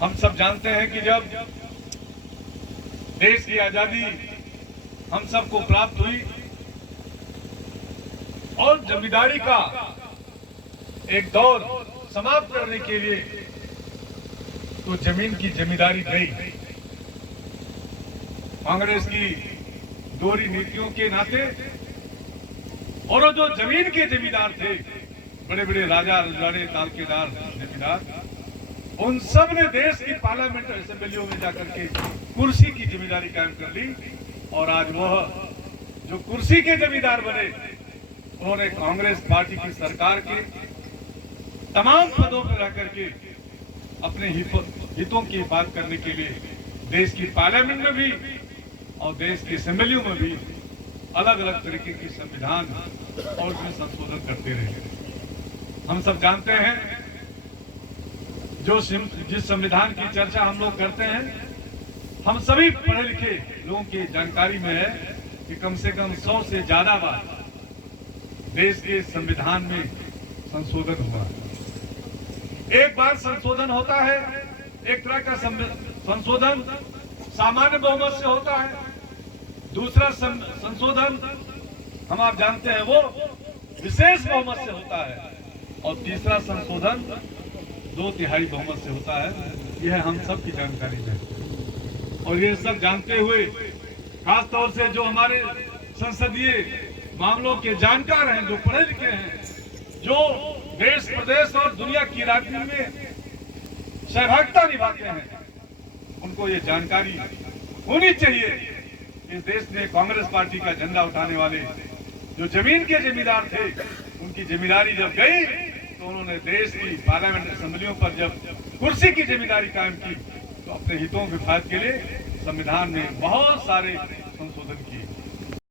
हम सब जानते हैं कि जब देश की आजादी हम सबको प्राप्त हुई और जमींदारी का एक दौर समाप्त करने के लिए तो जमीन की जमींदारी गई। कांग्रेस की दोहरी नीतियों के नाते और वो जो जमीन के जमींदार थे, बड़े बड़े राजा रजवाड़े तालकेदार जमींदार, उन सब ने देश की पार्लियामेंट असेंबलियों में जाकर के कुर्सी की जिम्मेदारी कायम कर ली। और आज वह जो कुर्सी के जमींदार बने, उन्होंने कांग्रेस पार्टी की सरकार के तमाम पदों पर रह करके अपने हितों की बात करने के लिए देश की पार्लियामेंट में भी और देश की असेंबलियों में भी अलग अलग तरीके की संविधान और उसमें संशोधन करते रहे। हम सब जानते हैं जिस संविधान की चर्चा हम लोग करते हैं, हम सभी पढ़े लिखे लोगों की जानकारी में है कि कम से कम 100 से ज्यादा बार देश के संविधान में संशोधन हुआ। एक बार संशोधन होता है, एक तरह का संशोधन सामान्य बहुमत से होता है। दूसरा संशोधन हम आप जानते हैं वो विशेष बहुमत से होता है, और तीसरा संशोधन 2/3 बहुमत से होता है। यह हम सब की जानकारी में है। और ये सब जानते हुए खास तौर से जो हमारे संसदीय मामलों के जानकार हैं, जो पढ़े लिखे हैं, जो देश प्रदेश और दुनिया की राजनीति में सहभागिता निभाते हैं, उनको ये जानकारी होनी चाहिए। इस देश में कांग्रेस पार्टी का झंडा उठाने वाले जो जमीन के जमींदार थे, उनकी जिम्मेदारी जब गई तो उन्होंने देश की पार्लियामेंट असेंबलियों पर जब कुर्सी की जिम्मेदारी कायम की तो अपने हितों के फायदे के लिए संविधान में बहुत सारे संशोधन किए।